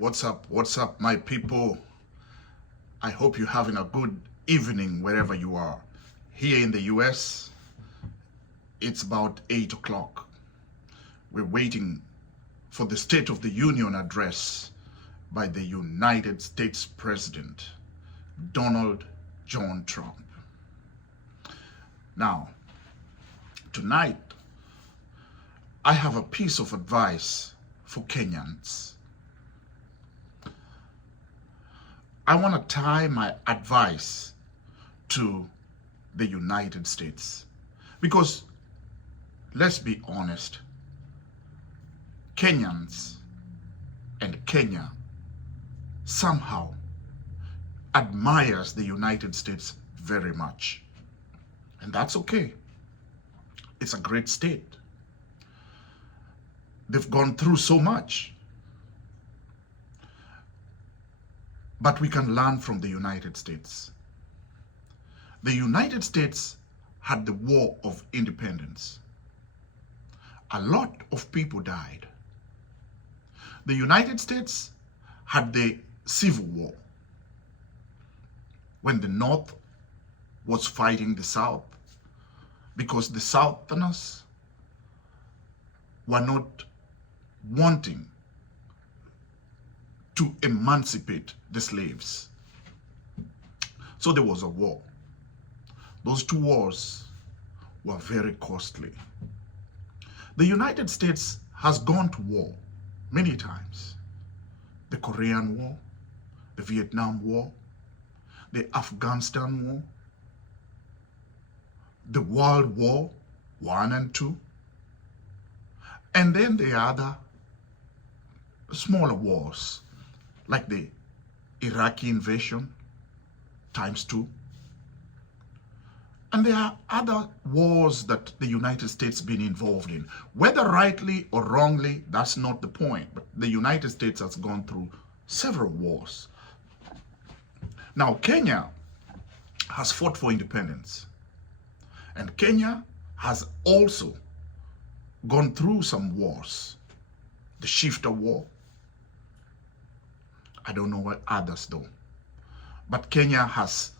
What's up? What's up, my people? I hope you're having a good evening wherever you are. Here in the US, it's about 8 o'clock. We're waiting for the State of the Union address by the United States President, Donald John Trump. Now, tonight, I have a piece of advice for Kenyans. I want to tie my advice to the United States because, let's be honest, Kenyans and Kenya somehow admires the United States very much. And that's okay. It's a great state. They've gone through so much. But we can learn from the United States. The United States had the War of Independence. A lot of people died. The United States had the Civil War, when the North was fighting the South because the Southerners were not wanting to emancipate the slaves. So there was a war. Those two wars were very costly. The United States has gone to war many times. The Korean War, the Vietnam War, the Afghanistan War, the World War I and II, and then the other smaller wars, like the Iraqi invasion ×2. And there are other wars that the United States has been involved in. Whether rightly or wrongly, that's not the point. But the United States has gone through several wars. Now, Kenya has fought for independence. And Kenya has also gone through some wars. The Shifter War. I don't know what others do. But Kenya has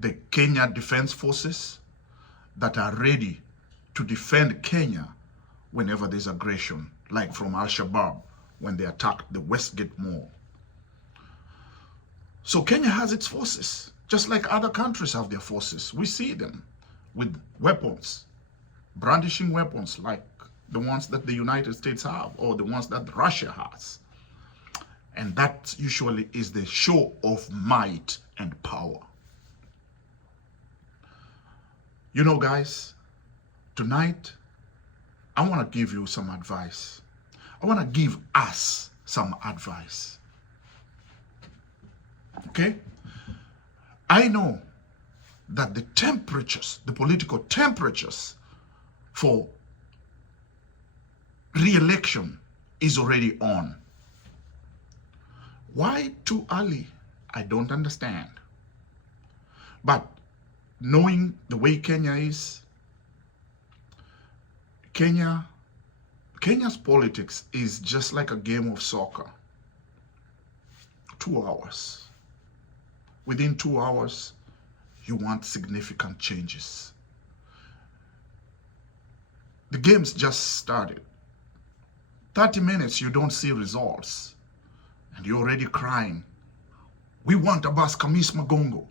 the Kenya Defense Forces that are ready to defend Kenya whenever there's aggression, like from Al-Shabaab when they attacked the Westgate Mall. So Kenya has its forces, just like other countries have their forces. We see them with weapons, brandishing weapons like the ones that the United States have or the ones that Russia has. And that usually is the show of might and power. You know, guys, tonight, I want to give you some advice. I want to give us some advice. Okay? I know that the temperatures, the political temperatures for re-election is already on. Why too early? I don't understand. But knowing the way Kenya is, Kenya's politics is just like a game of soccer. 2 hours. Within 2 hours, you want significant changes. The game's just started. 30 minutes, you don't see results. And you're already crying. We want Abbas Kamis Magongo.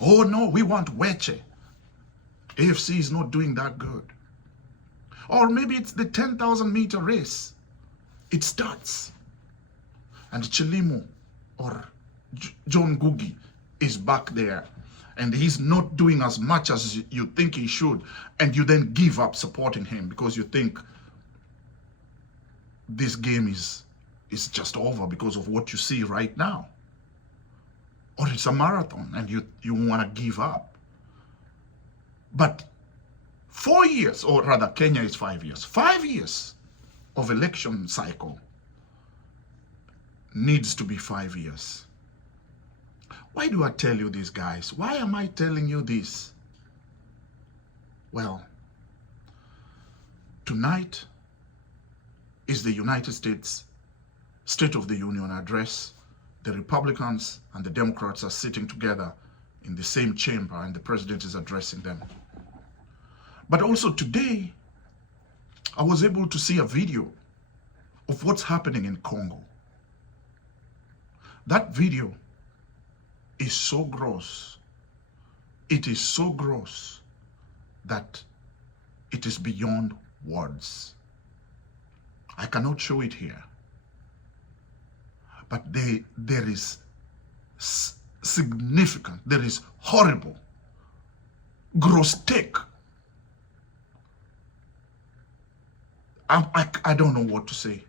Oh no, we want Weche. AFC is not doing that good. Or maybe it's the 10,000 meter race. It starts. And Chilimo or John Gugi is back there. And he's not doing as much as you think he should. And you then give up supporting him because you think this game is just over because of what you see right now. Or it's a marathon and you want to give up. But 4 years, or rather Kenya is 5 years. 5 years of election cycle needs to be 5 years. Why do I tell you this, guys? Why am I telling you this? Well, tonight is the United States State of the Union address, the Republicans and the Democrats are sitting together in the same chamber and the president is addressing them. But also today, I was able to see a video of what's happening in Congo. That video is so gross. It is so gross that it is beyond words. I cannot show it here. But there is significant, there is horrible, grotesque. I don't know what to say.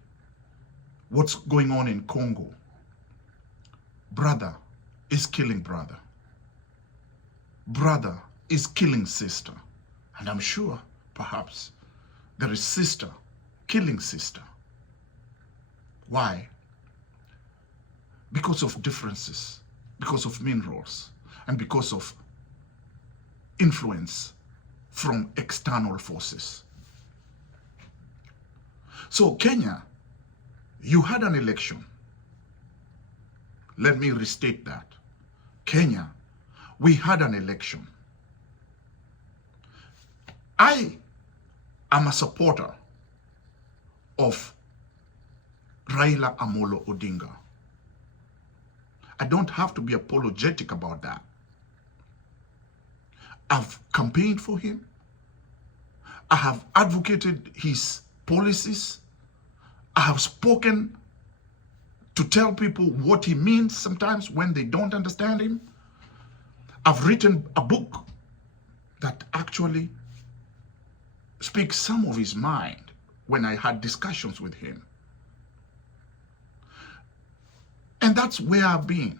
What's going on in Congo? Brother is killing brother. Brother is killing sister. And I'm sure, perhaps, there is sister killing sister. Why? Because of differences, because of minerals, and because of influence from external forces. So Kenya, you had an election. Let me restate that. Kenya, we had an election. I am a supporter of Raila Amolo Odinga. I don't have to be apologetic about that. I've campaigned for him. I have advocated his policies. I have spoken to tell people what he means sometimes when they don't understand him. I've written a book that actually speaks some of his mind when I had discussions with him. And that's where I've been.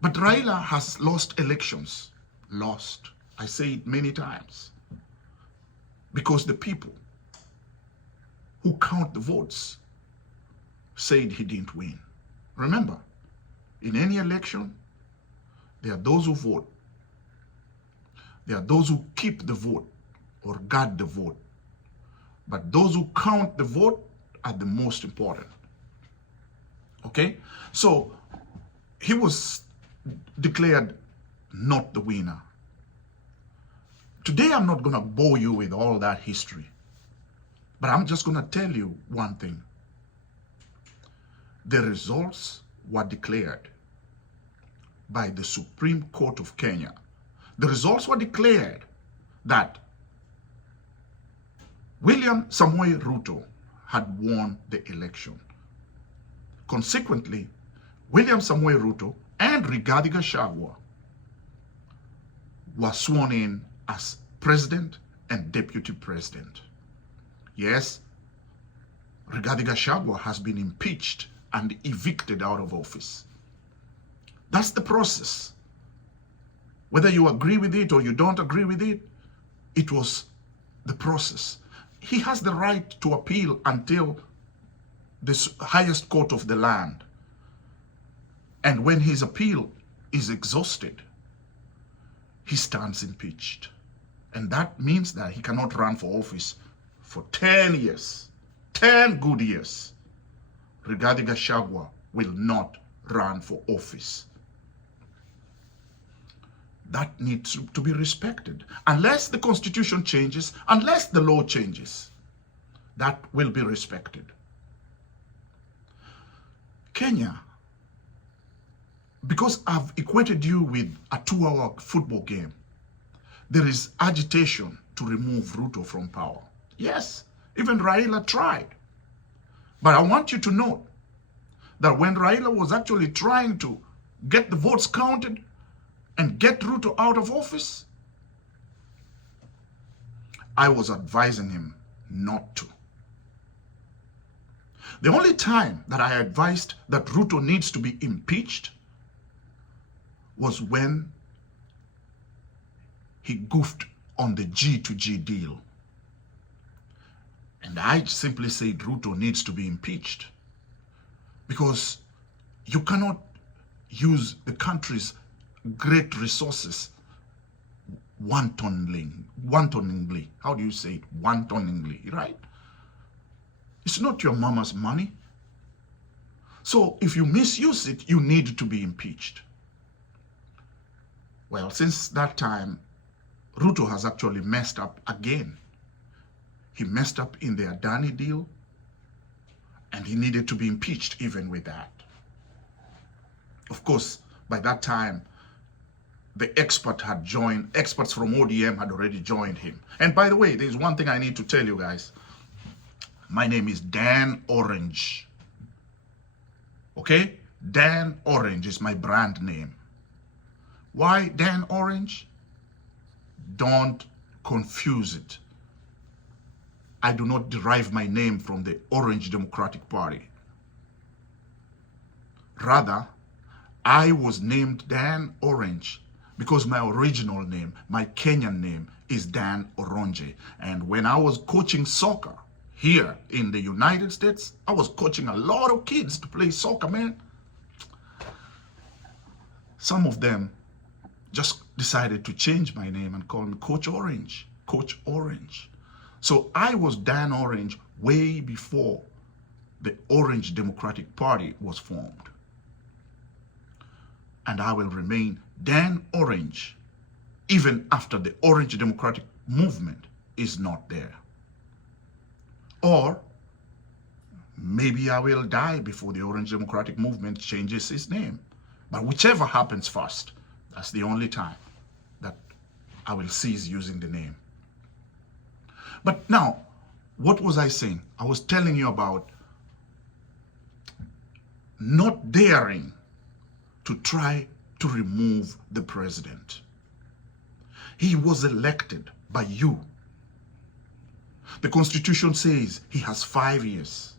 But Raila has lost elections. Lost. I say it many times. Because the people who count the votes said he didn't win. Remember, in any election, there are those who vote. There are those who keep the vote or guard the vote. But those who count the vote are the most important. Okay? So, he was declared not the winner. Today, I'm not going to bore you with all that history. But I'm just going to tell you one thing. The results were declared by the Supreme Court of Kenya. The results were declared that William Samoei Ruto had won the election. Consequently, William Samoei Ruto and Rigathi Gachagua were sworn in as president and deputy president. Yes, Rigathi Gachagua has been impeached and evicted out of office. That's the process. Whether you agree with it or you don't agree with it, it was the process. He has the right to appeal until the highest court of the land. And when his appeal is exhausted, he stands impeached. And that means that he cannot run for office for 10 years. 10 good years. Rigathi Gachagua will not run for office. That needs to be respected. Unless the constitution changes, unless the law changes, that will be respected. Kenya, because I've equated you with a 2-hour football game, there is agitation to remove Ruto from power. Yes, even Raila tried. But I want you to know that when Raila was actually trying to get the votes counted and get Ruto out of office, I was advising him not to. The only time that I advised that Ruto needs to be impeached was when he goofed on the G2G deal. And I simply said Ruto needs to be impeached because you cannot use the country's great resources wantonly. How do you say it? Wantonly, right? It's not your mama's money. So if you misuse it, you need to be impeached. Well, since that time, Ruto has actually messed up again. He messed up in the Adani deal, and he needed to be impeached even with that. Of course, by that time, the experts from ODM had already joined him. And by the way, there's one thing I need to tell you guys. My name is Dan Orange. Okay? Dan Orange is my brand name. Why Dan Orange? Don't confuse it. I do not derive my name from the Orange Democratic Party. Rather, I was named Dan Orange because my original name, my Kenyan name, is Dan Oronje. And when I was coaching soccer here in the United States, I was coaching a lot of kids to play soccer, man. Some of them just decided to change my name and call me Coach Orange. Coach Orange. So I was Dan Orange way before the Orange Democratic Party was formed. And I will remain Dan Orange even after the Orange Democratic Movement is not there. Or maybe I will die before the Orange Democratic Movement changes its name. But whichever happens first, that's the only time that I will cease using the name. But now, what was I saying? I was telling you about not daring to try to remove the president. He was elected by you. The Constitution says he has 5 years.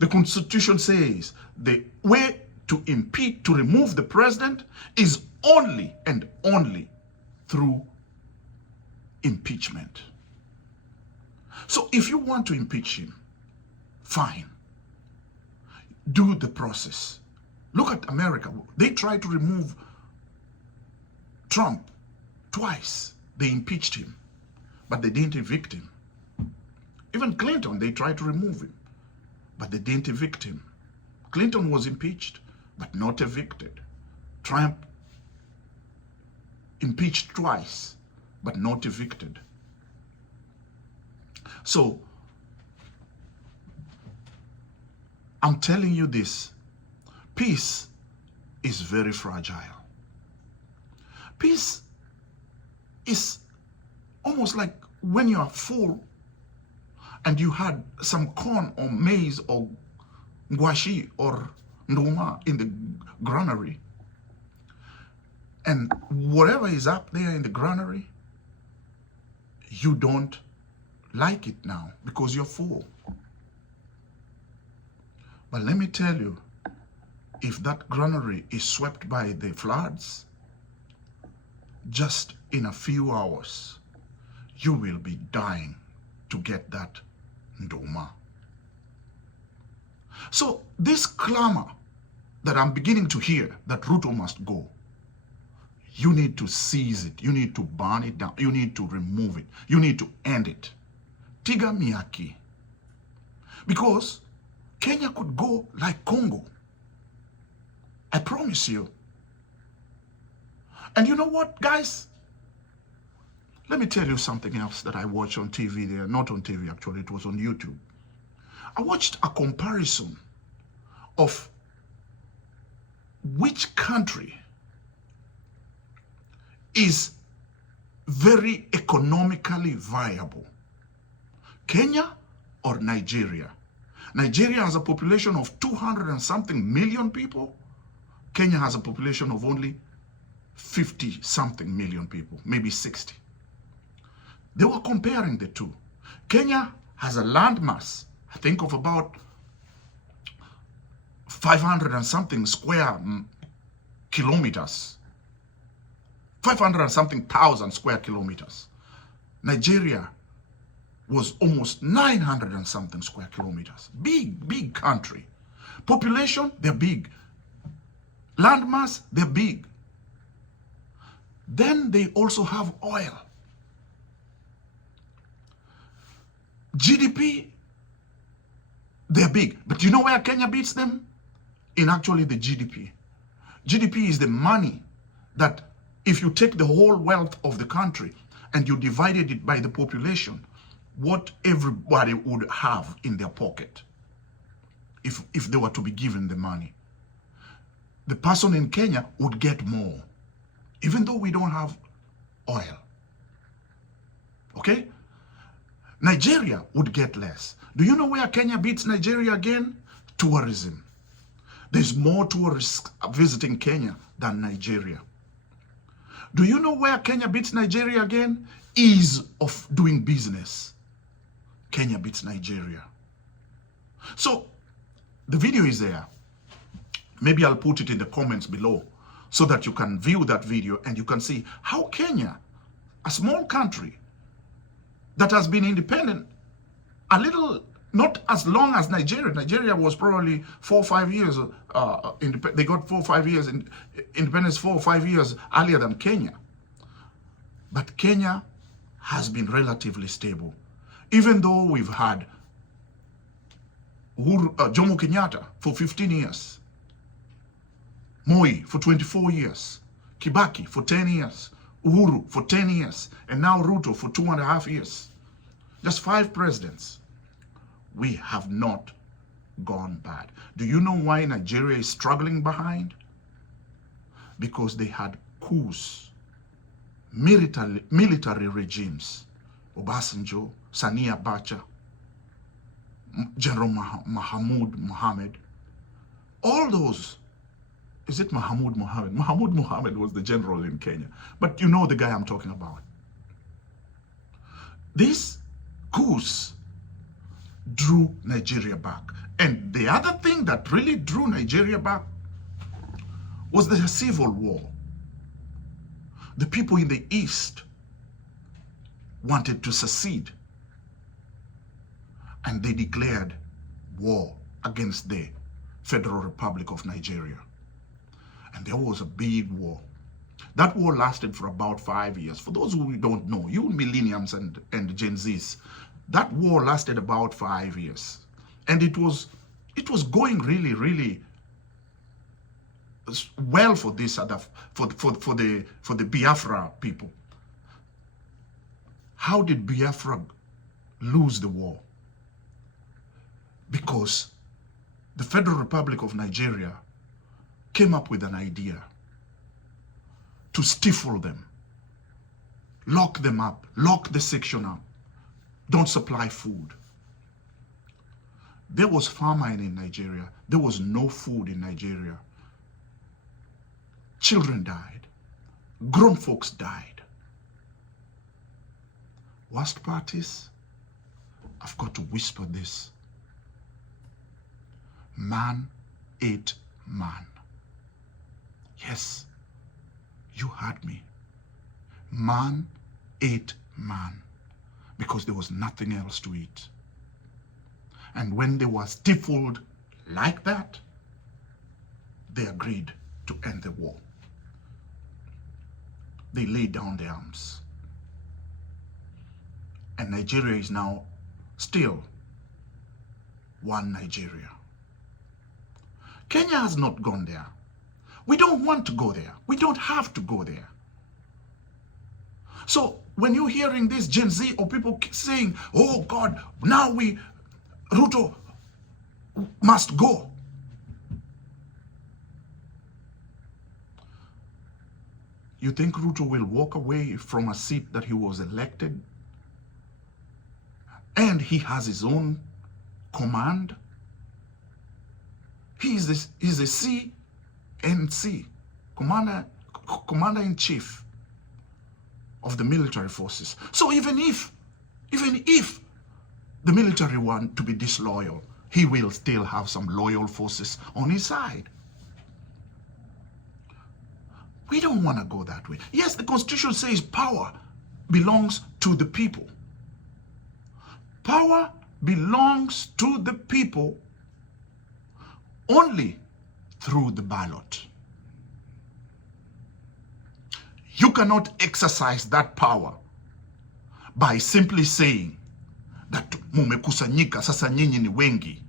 The Constitution says the way to remove the president is only and only through impeachment. So if you want to impeach him, fine. Do the process. Look at America. They tried to remove Trump twice. They impeached him, but they didn't evict him. Even Clinton, they tried to remove him, but they didn't evict him. Clinton was impeached, but not evicted. Trump impeached twice, but not evicted. So, I'm telling you this, peace is very fragile. Peace is almost like when you are full and you had some corn or maize or ngwashi or nduma in the granary, and whatever is up there in the granary, you don't like it now because you're full. But let me tell you, if that granary is swept by the floods, just in a few hours, you will be dying to get that ndoma. So this clamor that I'm beginning to hear that Ruto must go, you need to seize it. You need to burn it down. You need to remove it. You need to end it. Tiga Miyaki. Because Kenya could go like Congo. I promise you. And you know what, guys? Let me tell you something else that I watched on TV there. Not on TV, actually. It was on YouTube. I watched a comparison of which country is very economically viable. Kenya or Nigeria? Nigeria has a population of 200 and something million people. Kenya has a population of only 50 something million people, maybe 60. They were comparing the two. Kenya has a landmass, I think, of about 500 and something square kilometers. 500 and something thousand square kilometers. Nigeria was almost 900 and something square kilometers. Big, big country. Population, they're big. Landmass, they're big. Then they also have oil. They're big. But you know where Kenya beats them? In actually the GDP. GDP is the money that if you take the whole wealth of the country and you divided it by the population, what everybody would have in their pocket if they were to be given the money. The person in Kenya would get more, even though we don't have oil. Okay? Nigeria would get less. Do you know where Kenya beats Nigeria again? Tourism. There's more tourists visiting Kenya than Nigeria. Do you know where Kenya beats Nigeria again? Ease of doing business. Kenya beats Nigeria. So, the video is there. Maybe I'll put it in the comments below so that you can view that video and you can see how Kenya, a small country that has been independent a little, not as long as Nigeria. Nigeria was probably 4 or 5 years, they got 4 or 5 years, independence 4 or 5 years earlier than Kenya. But Kenya has been relatively stable. Even though we've had Jomo Kenyatta for 15 years, Moi for 24 years, Kibaki for 10 years, Uhuru for 10 years, and now Ruto for 2.5 years. Just 5 presidents. We have not gone bad. Do you know why Nigeria is struggling behind? Because they had coups, military regimes. Obasanjo, Sani Abacha, General Mahmoud Mohammed. All those. Is it Mahmoud Mohammed? Mahmoud Mohammed was the general in Kenya. But you know the guy I'm talking about. These coups drew Nigeria back. And the other thing that really drew Nigeria back was the civil war. The people in the East wanted to secede. And they declared war against the Federal Republic of Nigeria. And there was a big war. That war lasted for about 5 years. For those who don't know, you millennials and Gen Zs, that war lasted about 5 years. And it was going really, really well for this for the Biafra people. How did Biafra lose the war? Because the Federal Republic of Nigeria came up with an idea to stifle them, lock them up, lock the section up, don't supply food. There was famine in Nigeria. There was no food in Nigeria. Children died. Grown folks died. Worst part is, I've got to whisper this. Man ate man. Yes, you heard me. Man ate man because there was nothing else to eat. And when they were stifled like that, they agreed to end the war. They laid down their arms. And Nigeria is now still one Nigeria. Kenya has not gone there. We don't want to go there. We don't have to go there. So when you're hearing this Gen Z or people saying, oh God, now Ruto must go. You think Ruto will walk away from a seat that he was elected? And he has his own command? He is a CNC, Commander-in-Chief of the military forces. So even if the military want to be disloyal, he will still have some loyal forces on his side. We don't want to go that way. Yes, the Constitution says power belongs to the people. Power belongs to the people only through the ballot. You cannot exercise that power by simply saying that mumekusanyika sasa nyinyi ni wengi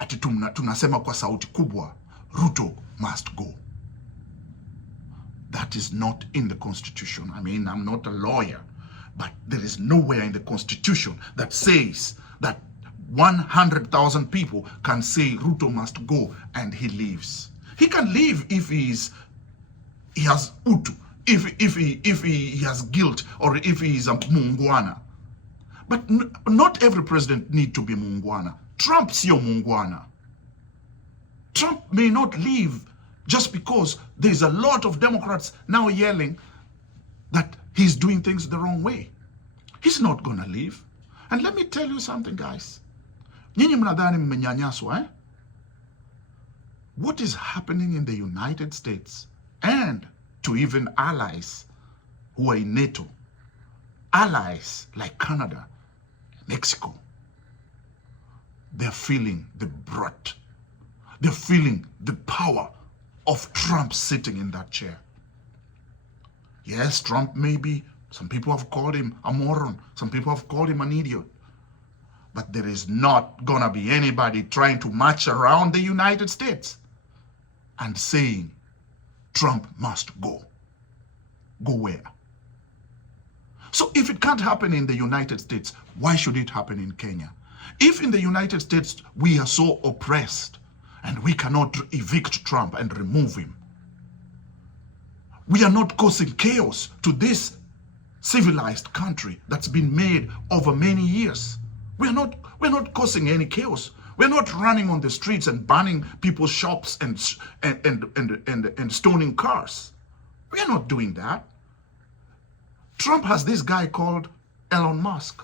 ati tunasema kwa sauti kubwa, Ruto must go. That is not in the Constitution. I mean, I'm not a lawyer, but there is nowhere in the Constitution that says that 100,000 people can say Ruto must go and he leaves. He can leave if he has utu, if he has guilt, or if he is a mungwana. But not every president need to be mungwana. Trump siyo mungwana. Trump may not leave just because there's a lot of Democrats now yelling that he's doing things the wrong way. He's not gonna leave. And let me tell you something, guys. Nyinyi mnadhani mmenyanyaswa, eh? What is happening in the United States and to even allies who are in NATO, allies like Canada, Mexico, they're feeling the brunt. They're feeling the power of Trump sitting in that chair. Yes, Trump maybe, some people have called him a moron, some people have called him an idiot, but there is not gonna be anybody trying to march around the United States and saying Trump must go. Go where? So if it can't happen in the United States, why should it happen in Kenya? If in the United States we are so oppressed and we cannot evict Trump and remove him, we are not causing chaos to this civilized country that's been made over many years. We're not causing any chaos. We're not running on the streets and burning people's shops and stoning cars. We are not doing that. Trump has this guy called Elon Musk,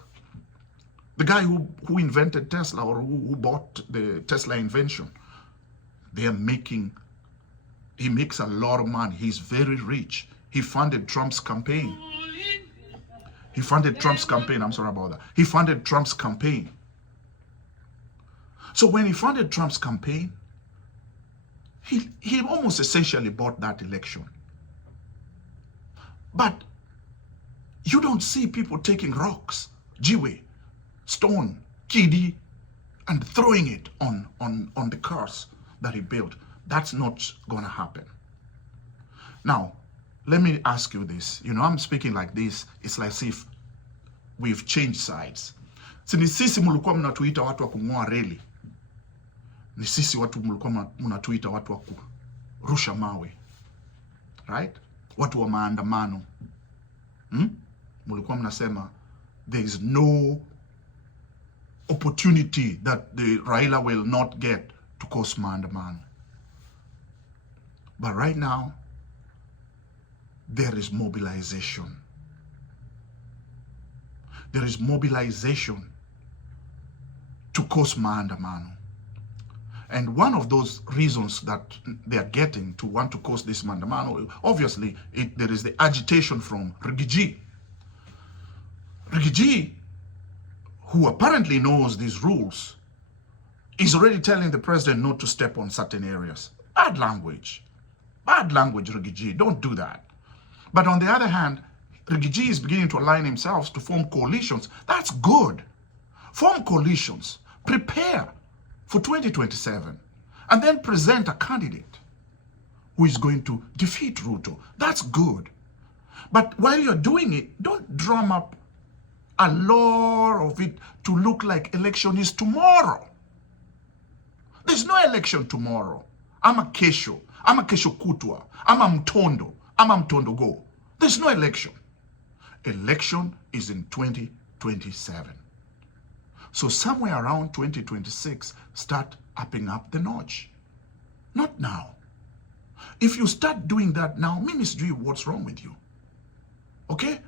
the guy who invented Tesla, or who bought the Tesla invention. He makes a lot of money. He's very rich. He funded Trump's campaign. He funded Trump's campaign. I'm sorry about that. He funded Trump's campaign. So when he funded Trump's campaign, he almost essentially bought that election. But you don't see people taking rocks, jiwe, stone, kidi, and throwing it on the cars that he built. That's not gonna happen. Now, let me ask you this. You know, I'm speaking like this. It's like if we've changed sides. Si ni sisi mulikuwa mnatuita watu wa kung'oa reli. Ni sisi watu mulikuwa mnatuita watu wa kurusha mawe. Right? Watu wa maandamano. Mulikuwa mnasema there is no opportunity that the Raila will not get to cause maandamano. But right now, there is mobilization. There is mobilization to cause maandamano. And one of those reasons that they are getting to want to cause this maandamano, obviously, there is the agitation from Rigiji. Rigiji, who apparently knows these rules, is already telling the president not to step on certain areas. Bad language. Bad language, Rigiji. Don't do that. But on the other hand, Rigiji is beginning to align himself to form coalitions. That's good. Form coalitions. Prepare for 2027. And then present a candidate who is going to defeat Ruto. That's good. But while you're doing it, don't drum up a lot of it to look like election is tomorrow. There's no election tomorrow. I'm a kesho kutwa. I'm a mtondo go. There's no election. Election is in 2027. So somewhere around 2026, start upping up the notch. Not now. If you start doing that now, Ministry, what's wrong with you? Okay?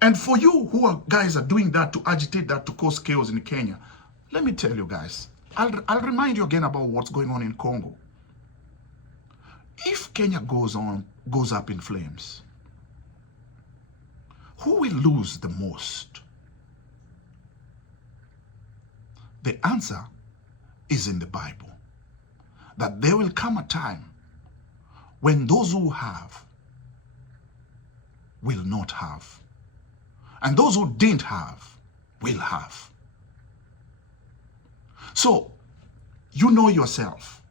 And for you who guys are doing that to agitate that to cause chaos in Kenya, let me tell you guys, I'll remind you again about what's going on in Congo. If Kenya goes up in flames, who will lose the most? The answer is in the Bible. That there will come a time when those who have will not have. And those who didn't have will have. So, You know yourself.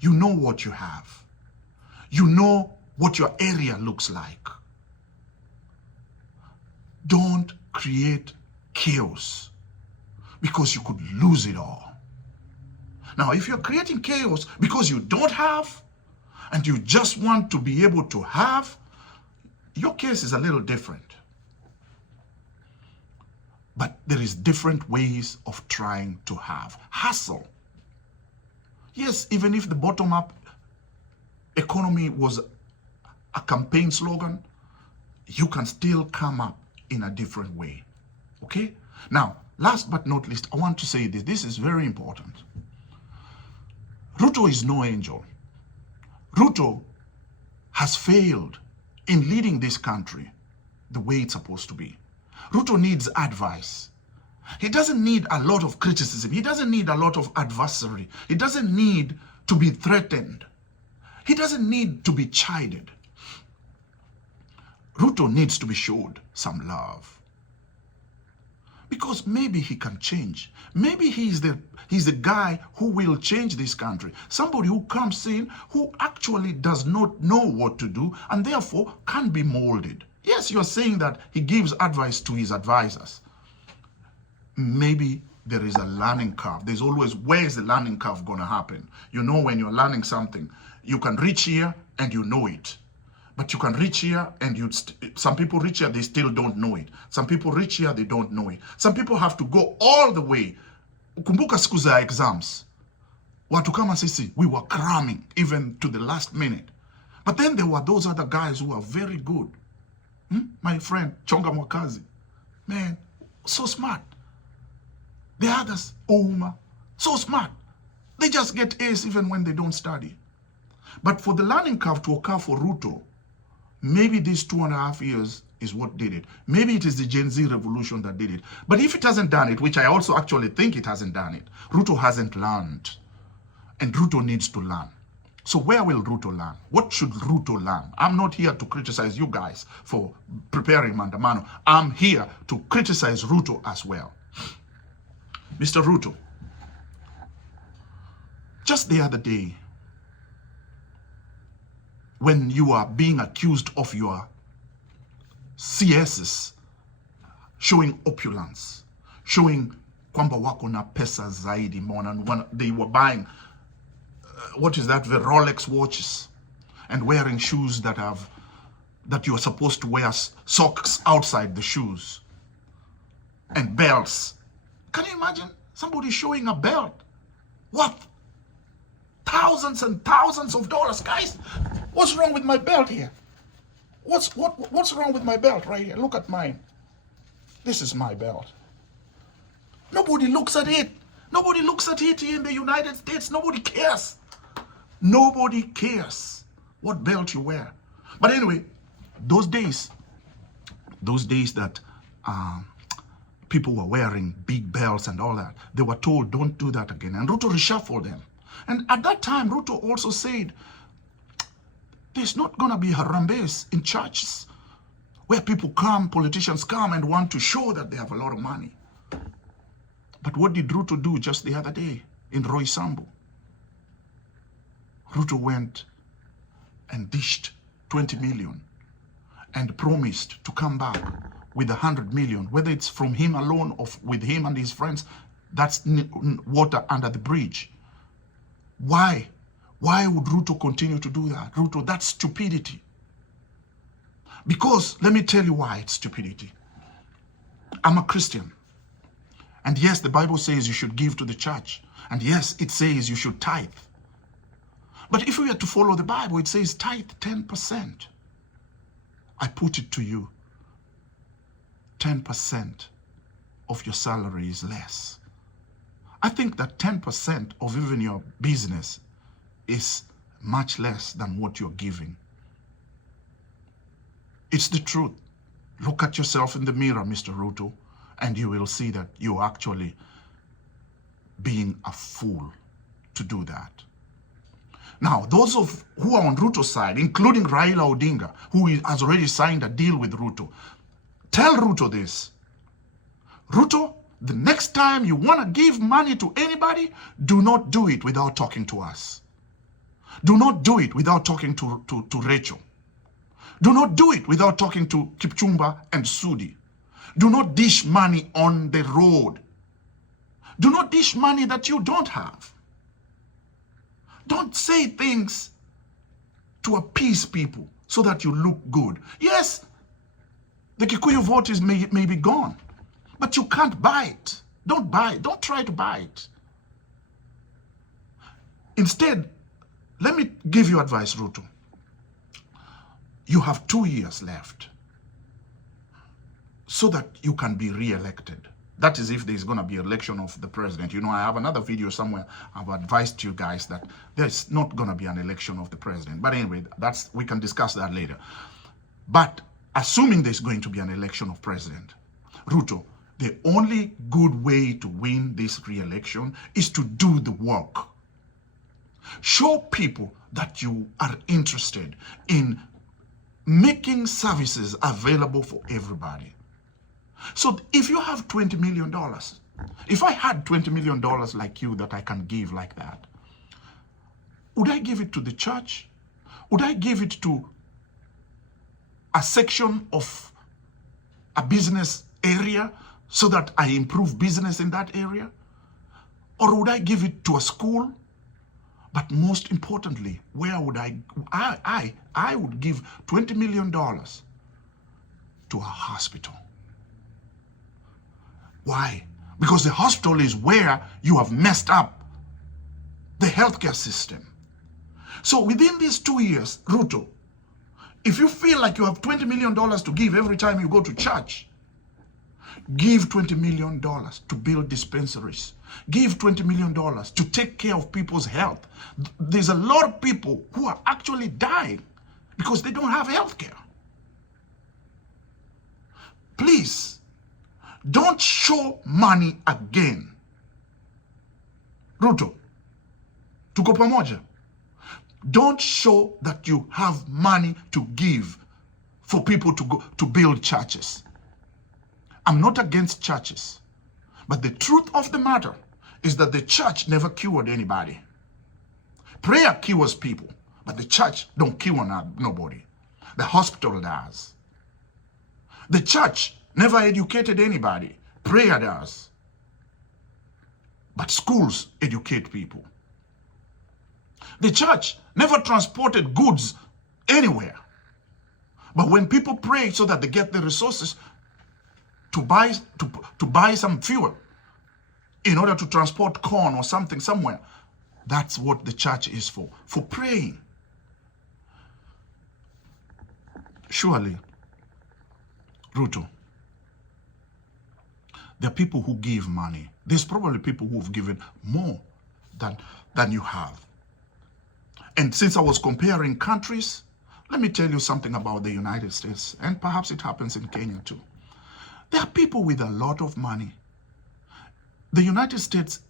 You know what you have. You know what your area looks like. Don't create chaos because you could lose it all. Now, if you're creating chaos because you don't have and you just want to be able to have, your case is a little different. But there is different ways of trying to have. Hustle. Yes, even if the bottom-up economy was a campaign slogan, you can still come up in a different way. Okay? Now, last but not least, I want to say this. This is very important. Ruto is no angel. Ruto has failed in leading this country the way it's supposed to be. Ruto needs advice. He doesn't need a lot of criticism. He doesn't need a lot of adversary. He doesn't need to be threatened. He doesn't need to be chided. Ruto needs to be showed some love. Because maybe he can change. Maybe he's the guy who will change this country. Somebody who comes in who actually does not know what to do and therefore can be molded. Yes, you're saying that he gives advice to his advisors. Maybe there is a learning curve. There's always, where is the learning curve going to happen? You know, when you're learning something, you can reach here and you know it. But you can reach here and some people reach here, they still don't know it. Some people reach here, they don't know it. Some people have to go all the way. Kumbuka siku za exams. Watu kama sisi, we were cramming even to the last minute. But then there were those other guys who are very good. My friend, Chonga Mwakazi. Man, so smart. The others, Ouma, so smart. They just get A's even when they don't study. But for the learning curve to occur for Ruto, maybe these 2.5 years is what did it. Maybe it is the Gen Z revolution that did it. But if it hasn't done it, which I also actually think it hasn't done it, Ruto hasn't learned. And Ruto needs to learn. So where will Ruto learn? What should Ruto learn? I'm not here to criticize you guys for preparing Mandamano. I'm here to criticize Ruto as well. Mr. Ruto, just the other day, when you are being accused of your CSs showing opulence, showing kwamba wako na pesa zaidi, when they were buying, what is that, the Rolex watches, and wearing shoes that you are supposed to wear socks outside the shoes, and belts. Can you imagine somebody showing a belt worth thousands and thousands of dollars? Guys, what's wrong with my belt here? What's wrong with my belt right here? Look at mine. This is my belt. Nobody looks at it. Nobody looks at it here in the United States. Nobody cares. Nobody cares what belt you wear. But anyway, those days that people were wearing big belts and all that, they were told, don't do that again. And Ruto reshuffled them. And at that time, Ruto also said, there's not going to be Harambes in churches where people come, politicians come and want to show that they have a lot of money. But what did Ruto do just the other day in Roy Sambu? Ruto went and dished 20 million and promised to come back with 100 million, whether it's from him alone or with him and his friends. That's water under the bridge. Why? Why would Ruto continue to do that? Ruto, that's stupidity. Because, let me tell you why it's stupidity. I'm a Christian. And yes, the Bible says you should give to the church. And yes, it says you should tithe. But if we are to follow the Bible, it says tithe 10%. I put it to you. 10% of your salary is less. I think that 10% of even your business is much less than what you're giving. It's the truth. Look at yourself in the mirror, Mr. Ruto, and you will see that you're actually being a fool to do that. Now, those who are on Ruto's side, including Raila Odinga, who has already signed a deal with Ruto, tell Ruto this. Ruto, The next time you want to give money to anybody, do not do it without talking to us. Do not do it without talking to Rachel. Do not do it without talking to Kipchumba and Sudi. Do not dish money on the road. Do not dish money that you don't have. Don't say things to appease people so that you look good. Yes, the Kikuyu vote may be gone, but you can't buy it. Don't buy it. Don't try to buy it. Instead, let me give you advice, Ruto. You have 2 years left so that you can be re-elected. That is if there's going to be election of the president. You know, I have another video somewhere. I've advised you guys that there's not going to be an election of the president. But anyway, we can discuss that later. But assuming there's going to be an election of president, Ruto, the only good way to win this re-election is to do the work. Show people that you are interested in making services available for everybody. So if you have $20 million, if I had $20 million like you that I can give like that, would I give it to the church? Would I give it to a section of a business area so that I improve business in that area? Or would I give it to a school? But most importantly, where would I would give $20 million to a hospital. Why? Because the hospital is where you have messed up the healthcare system. So within these 2 years, Ruto, if you feel like you have $20 million to give every time you go to church, give $20 million to build dispensaries. Give $20 million to take care of people's health. There's a lot of people who are actually dying because they don't have health care. Please, don't show money again. Ruto, tuko pamoja. Don't show that you have money to give for people to go to build churches. I'm not against churches, but the truth of the matter is that the church never cured anybody. Prayer cures people, but the church don't cure nobody. The hospital does. The church never educated anybody. Prayer does. But schools educate people. The church never transported goods anywhere. But when people pray so that they get the resources to buy some fuel in order to transport corn or something somewhere, that's what the church is for praying. Surely, Ruto, there are people who give money. There's probably people who've given more than you have. And since I was comparing countries, let me tell you something about the United States, and perhaps it happens in Kenya too. There are people with a lot of money. The United States,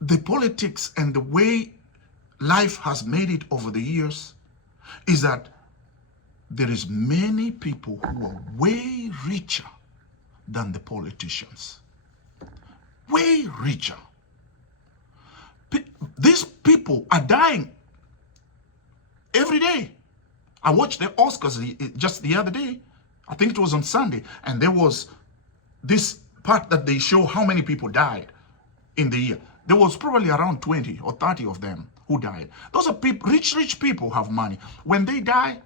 the politics and the way life has made it over the years is that there is many people who are way richer than the politicians. Way richer. These people are dying every day. I watched the Oscars just the other day. I think it was on Sunday, and there was this part that they show how many people died in the year. There was probably around 20 or 30 of them who died. Those are people, rich people have money. When they die,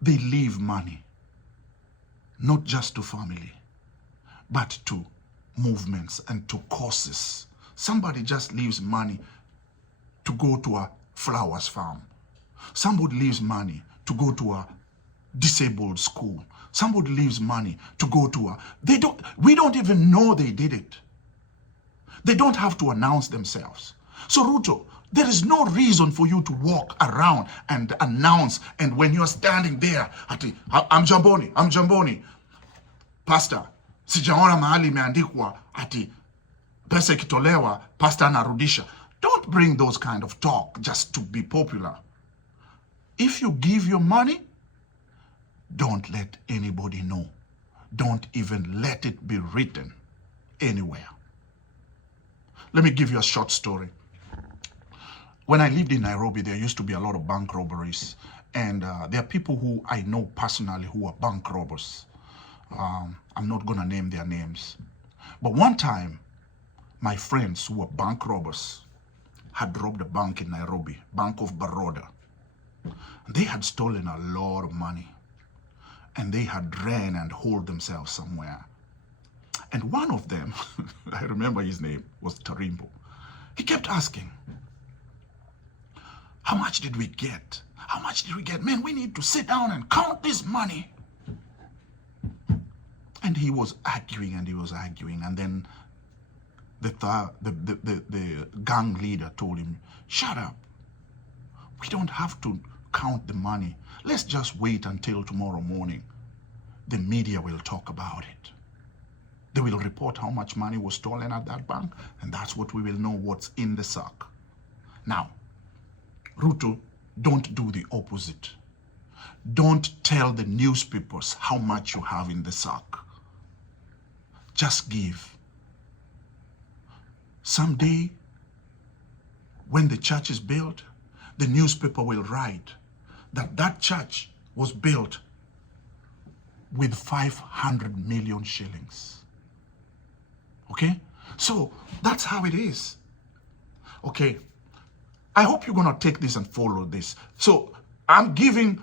they leave money, not just to family, but to movements and to causes. Somebody just leaves money to go to a flowers farm. Somebody leaves money to go to a disabled school. Somebody leaves money to go to we don't even know they did it. They don't have to announce themselves. So Ruto, there is no reason for you to walk around and announce, and when you're standing there, I'm Jamboni, pastor, sijaona mahali imeandikwa ati pesa ikitolewa, pastor anarudisha. Don't bring those kind of talk just to be popular. If you give your money, don't let anybody know. Don't even let it be written anywhere. Let me give you a short story. When I lived in Nairobi, there used to be a lot of bank robberies. And there are people who I know personally who are bank robbers. I'm not going to name their names. But one time, my friends who were bank robbers had robbed a bank in Nairobi, Bank of Baroda. They had stolen a lot of money. And they had ran and holed themselves somewhere. And one of them, I remember his name, was Tarimbo. He kept asking, how much did we get? How much did we get? Man, we need to sit down and count this money. And he was arguing and he was arguing. And then the gang leader told him, shut up. We don't have to count the money. Let's just wait until tomorrow morning. The media will talk about it. They will report how much money was stolen at that bank, and that's what we will know what's in the sack. Now, Ruto, don't do the opposite. Don't tell the newspapers how much you have in the sack. Just give. Someday, when the church is built, the newspaper will write that that church was built with 500 million shillings. Okay? So that's how it is. Okay? I hope you're going to take this and follow this. So I'm giving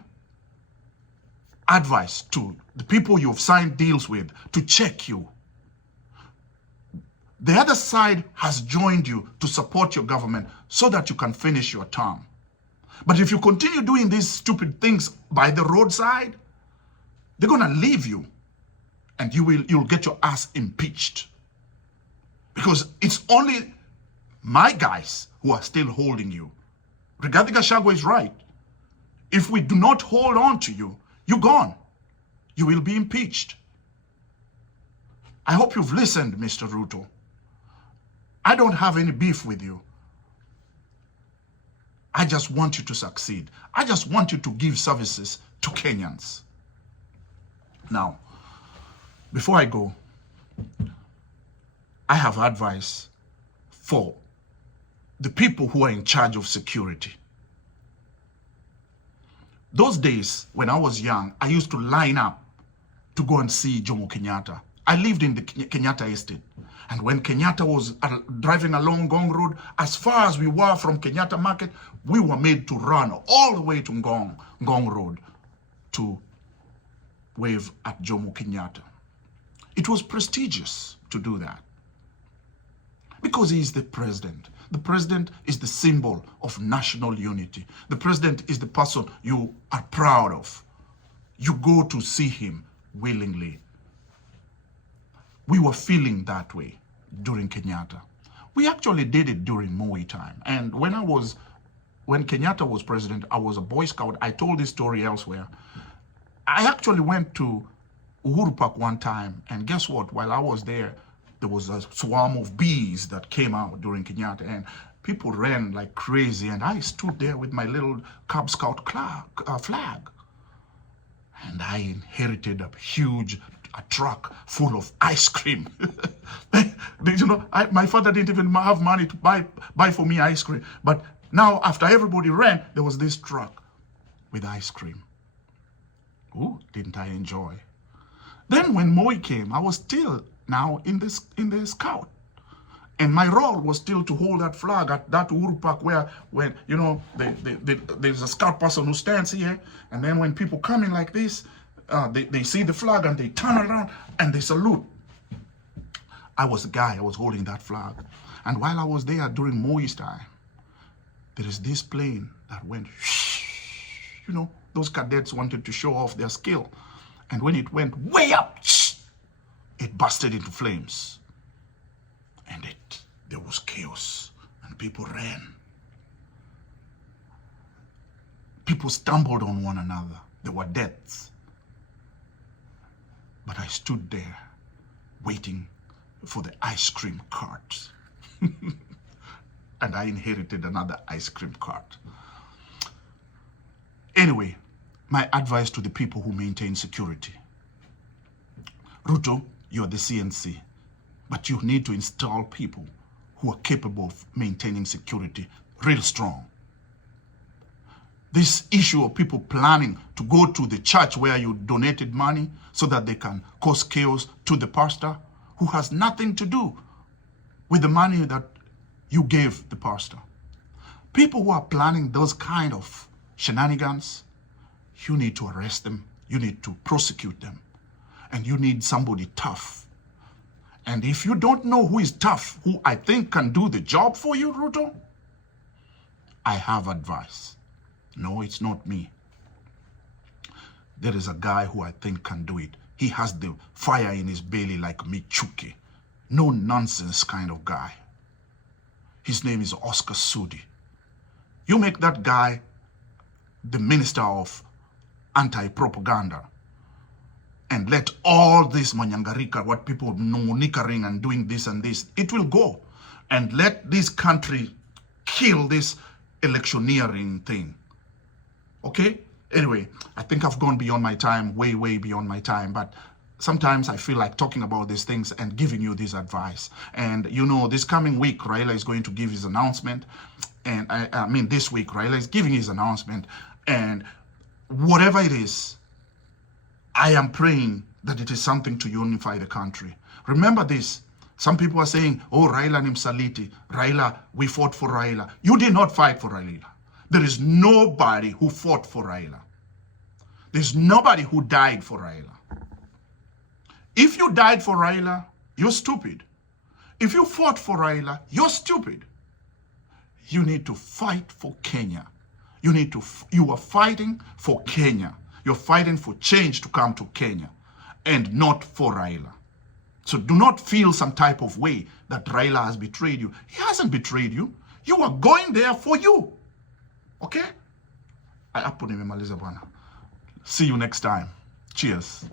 advice to the people you've signed deals with to check you. The other side has joined you to support your government so that you can finish your term. But if you continue doing these stupid things by the roadside, they're going to leave you and you'll get your ass impeached. Because it's only my guys who are still holding you. Rigathi Gachagua is right. If we do not hold on to you, you're gone. You will be impeached. I hope you've listened, Mr. Ruto. I don't have any beef with you. I just want you to succeed. I just want you to give services to Kenyans. Now, before I go, I have advice for the people who are in charge of security. Those days, when I was young, I used to line up to go and see Jomo Kenyatta. I lived in the Kenyatta estate. And when Kenyatta was driving along Ngong Road, as far as we were from Kenyatta Market, we were made to run all the way to Ngong Road to wave at Jomo Kenyatta. It was prestigious to do that because he is the president. The president is the symbol of national unity. The president is the person you are proud of. You go to see him willingly. We were feeling that way during Kenyatta. We actually did it during Moi time. And when Kenyatta was president, I was a Boy Scout. I told this story elsewhere. I actually went to Uhuru Park one time, and guess what? While I was there was a swarm of bees that came out during Kenyatta, and people ran like crazy, and I stood there with my little Cub Scout flag. And I inherited a huge truck full of ice cream. My father didn't even have money to buy for me ice cream. But now, after everybody ran, there was this truck with ice cream. Ooh, didn't I enjoy? Then when Moi came, I was still now in the scout. And my role was still to hold that flag at that Uhuru Park where, there's a scout person who stands here, and then when people come in like this, they see the flag and they turn around and they salute. I was the guy, I was holding that flag. And while I was there during Moi's time, there is this plane that went, those cadets wanted to show off their skill. And when it went way up, it busted into flames. And there was chaos and people ran. People stumbled on one another. There were deaths. But I stood there waiting for the ice cream cart. And I inherited another ice cream cart. Anyway, my advice to the people who maintain security. Ruto, you're the CNC, but you need to install people who are capable of maintaining security real strong. This issue of people planning to go to the church where you donated money so that they can cause chaos to the pastor who has nothing to do with the money that you gave the pastor. People who are planning those kind of shenanigans, you need to arrest them, you need to prosecute them, and you need somebody tough. And if you don't know who is tough, who I think can do the job for you, Ruto, I have advice. No, it's not me. There is a guy who I think can do it. He has the fire in his belly like Michuki. No nonsense kind of guy. His name is Oscar Sudi. You make that guy the minister of anti-propaganda and let all this manyangarika, what people nungunickering and doing this and this, it will go. And let this country kill this electioneering thing. Okay? Anyway, I think I've gone beyond my time, way, way beyond my time, but sometimes I feel like talking about these things and giving you this advice. And you know, this coming week, Raila is going to give his announcement. And I mean, this week, Raila is giving his announcement. And whatever it is, I am praying that it is something to unify the country. Remember this. Some people are saying, oh, Raila ni msaliti. Raila, we fought for Raila. You did not fight for Raila. There is nobody who fought for Raila. There's nobody who died for Raila. If you died for Raila, you're stupid. If you fought for Raila, you're stupid. You need to fight for Kenya. You are fighting for Kenya. You're fighting for change to come to Kenya and not for Raila. So do not feel some type of way that Raila has betrayed you. He hasn't betrayed you. You are going there for you. Okay? Hapo nimemaliza bwana. See you next time. Cheers.